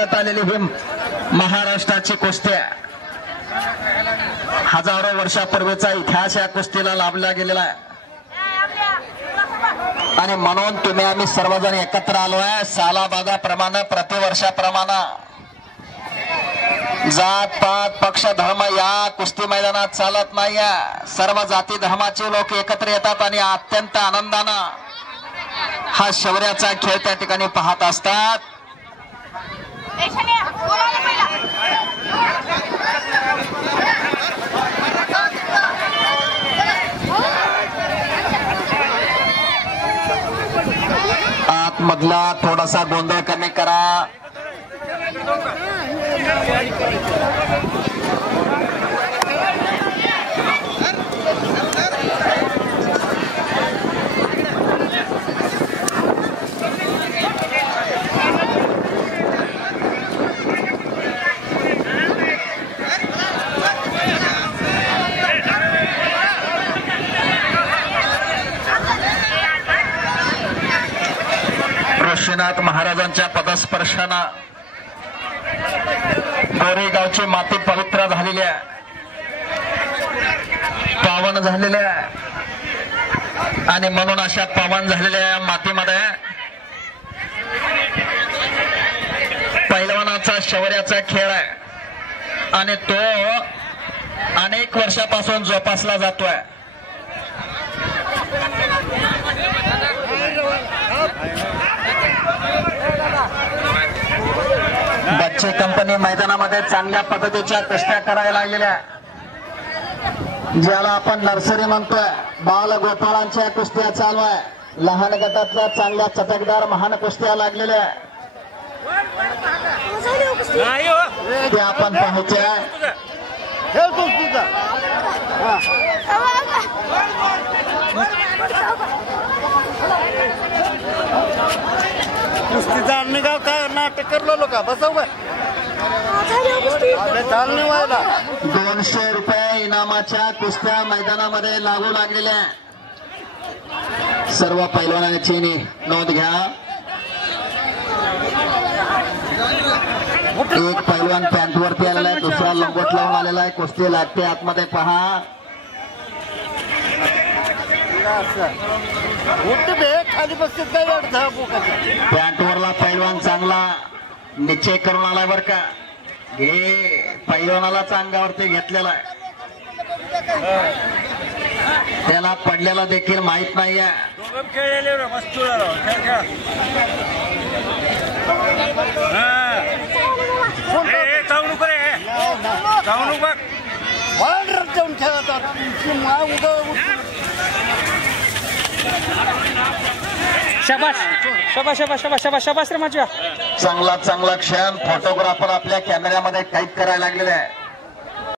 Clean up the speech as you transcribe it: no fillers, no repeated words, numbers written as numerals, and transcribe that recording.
चालत आलेली ही महाराष्ट्राची कुस्ती हजारो वर्षापूर्वीचा इतिहास या कुस्तीला लाभला गेलेला आहे आणि म्हणून तुम्ही आम्ही सर्वजण एकत्र आलो आहे सालाबादाप्रमाणे प्रतिवर्षाप्रमाणे जात पात पक्ष धर्म या कुस्ती मैदानात चालत नाही सर्व जाती धर्माचे लोक एकत्र येतात आणि अत्यंत आनंदानं हा शौर्याचा खेळ त्या ठिकाणी पाहत असतात आतमधला थोडासा गोंधळ कमी करा ऋषीनाथ महाराजांच्या पदस्पर्शाने गोरेगावची माती पवित्र झालेली आहे पावन झालेली आहे आणि म्हणून अशा पावन झालेल्या मातीमध्ये पैलवानाचा शौर्याचा खेळ आहे आणि तो अनेक वर्षापासून जोपासला जातोय बच्चे कंपनी मैदानामध्ये चांगल्या पद्धतीच्या कुस्त्या करायला लागलेल्या ज्याला आपण नर्सरी म्हणतोय बाल गोपाळांच्या कुस्त्या चालू आहे लहान गटातल्या चांगल्या चटकदार महान कुस्त्या लागलेल्या ते आपण पाहायचे कुस्तीचा अन्नगाव काय नाटक करलो का बसव 200 रुपये इनामाच्या कुस्त्या मैदानामध्ये लागू लागलेल्या सर्व पैलवानांची नोंद घ्या एक पैलवान पॅन्ट वरती आलेला आहे दुसरा लंगोट लावून आलेला आहे कुस्ती लागते आतमध्ये पहा खाली बसते पॅन्ट वरला पैलवान चांगला निश्चय करून आलाय बर का हे पैलवानालाच अंगावरती घेतलेला आहे त्याला पडलेला देखील माहित नाहीये शाबास शाबास शाबास शाबास शाबास शाबास रे माझ्या चांगला क्षण फोटोग्राफर आपल्या कॅमेऱ्यामध्ये कैद करायला लागलेले आहे